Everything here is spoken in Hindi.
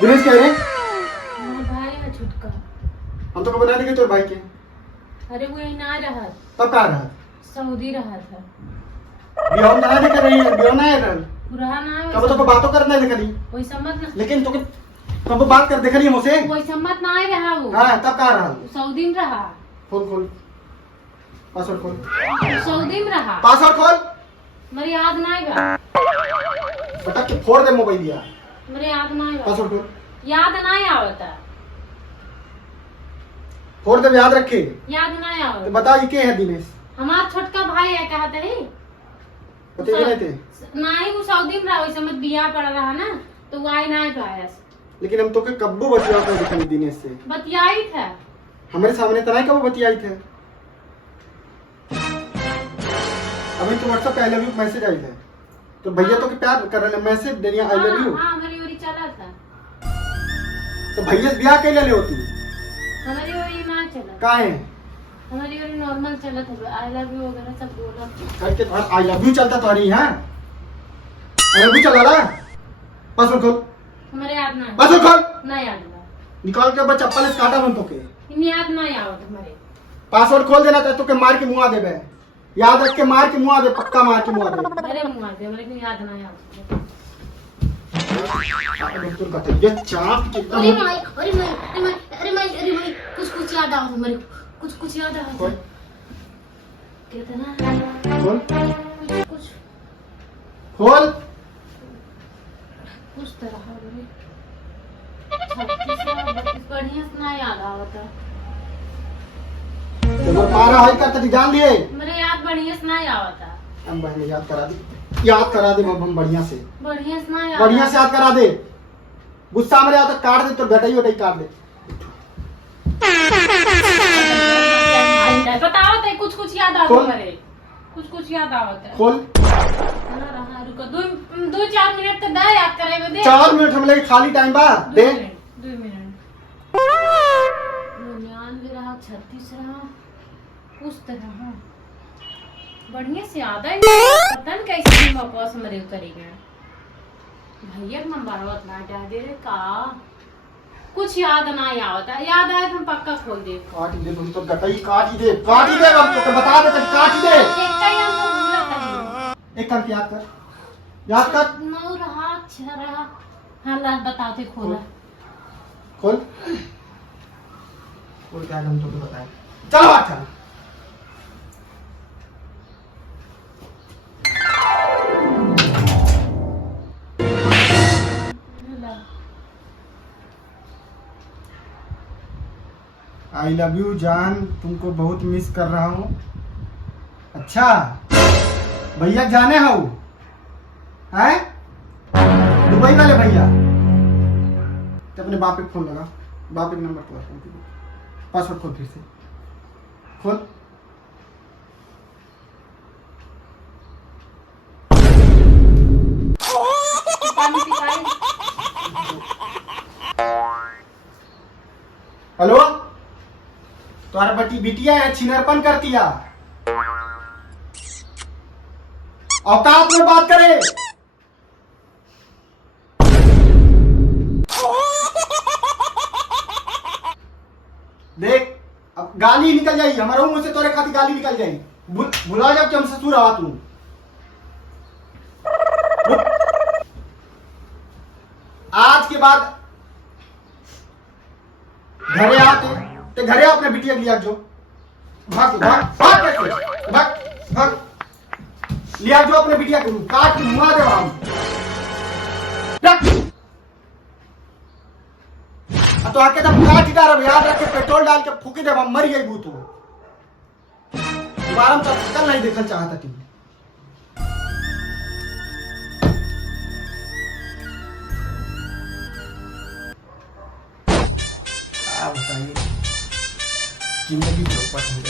दिनेश क्या है? हमारा भाई है छुटका। हम तो कब बना देंगे तेरे भाई के। अरे वो यहीं ना रहा, तब कहाँ रहा? सऊदी रहा था। बिहार में कहाँ दिख रही है? बिहार ना है रहा। रहा ना है कब तो बातों करना है देखली। कोई समझ ना, लेकिन तो कब बात कर देखली मुझसे? कोई समझ ना आए रहा वो। हाँ तब कहाँ रहा? सऊदी में रहा। खोल पासवर्ड खोल। सऊदी में रहा। पासवर्ड खोल। मेरे याद ना आएगा। बता के फोड़ दे मोबाइल दिया। मेरे याद ना आएगा। पासवर्ड खोल। याद ना आवता। फोड़ दे याद रखे। याद ना तो आवता। बता ये के है दिनेश? हमारा छोटका भाई है कहते ही। पते नहीं थे। ना ही वो सऊदी में रहा, वैसे मत बियाह पड़ रहा ना, तो वो आई ना पाया। लेकिन हम तो के कब्बो बतिया था देखली दिनेश से। बतियाई था। हमारे सामने तना कब बतियाई थे। अभी तो व्हाट्सएप पे आई लव यू मैसेज आई है। तो भैया तो के प्यार कर रहे मैसेज देनिया आई लव यू। हां हमारी ओरी चला था। तो भैया से ब्याह कैले ले होती? हमारी ओरी ना चला। काहे? हमारी ओरी नॉर्मल चला था, आई लव यू वगैरह सब बोला। करके तो आई लव यू चलता तो नहीं है। आई लव यू चला ला। पासवर्ड खोल। हमारे याद ना पासवर्ड खोल। ना याद ना। निकाल के बस चप्पल से काटा मन तो के। इन याद ना आवत हमारे। पासवर्ड खोल देना तो के मार के मुआ देबे। याद रख के मार के मुआ दे, पक्का मार के मुआ दे। अरे मुआ दे, हमारे को याद ना आवत। डॉक्टर कहते ये चाप कितना अरे माई अरे माई अरे माई अरे माई अरे माई कुछ याद आवत हमारे को। कुछ याद आवत। खोल कितना खोल कुछ खोल। कुछ तरह रे 36 बढ़िया से ना याद आवता। तो मारा है करते ती जान लिए। मेरे याद बढ़िया से ना आवता। हम बहने याद करा दे हम बढ़िया से। बढ़िया से ना बढ़िया से याद करा दे। गुस्सा में आता काट दे तो बेटाई वटाई काट दे। बताओ ते कुछ याद आता खोल। हमारे। कुछ याद आवता। खोल। रहा रुको 2-4 मिनट तो दे याद करे में दे। 4 मिनट हम लगे खाली टाइम बा दे। 2 मिनट 99 रहा 36 रहा उस तरह। बढ़िया से याद है। पता नहीं कैसे वापस मरे करेंगे। भैया का नंबर उतना हटा दे रे का। कुछ याद ना आवता। याद आए तो हम पक्का खोल दे। काट दे तुम तो गटाई काट ही दे हम तो बता दे काट ही दे। एक का ही हमको भूला था। एक काम याद कर 9 रहा 6 रहा। हाँ ला बताओ थे खोला। खोल क्या हम तो बताए। चलो बात चल। आई लव यू जान, तुमको बहुत मिस कर रहा हूँ। अच्छा भैया जाने हो हैं? दुबई वाले भैया। तो अपने बाप पे फोन लगा। बाप एक नंबर खोल। पासवर्ड खोल फिर से खोल। हेलो तुम्हारा बिटिया है छिनरपन करती है। औकात में बात करे। देख अब गाली निकल जाई हमारे मुंह से, तोरे खाती गाली निकल जाई। भुला जाओ कि हम ससुर आवा तू। आज के बाद घरे आते तो घरे अपने बिटिया लिया जो भाग भाग भाग कैसे भाग भाग लिया जो अपने बिटिया को काट के मुआ दे हम। तो आके जब काट डाल याद रख के पेट्रोल डाल के फूकी दे हम मर गई भूत। दोबारा हम कल नहीं देखना चाहता थी। बताइए जिंदगी चौपट हो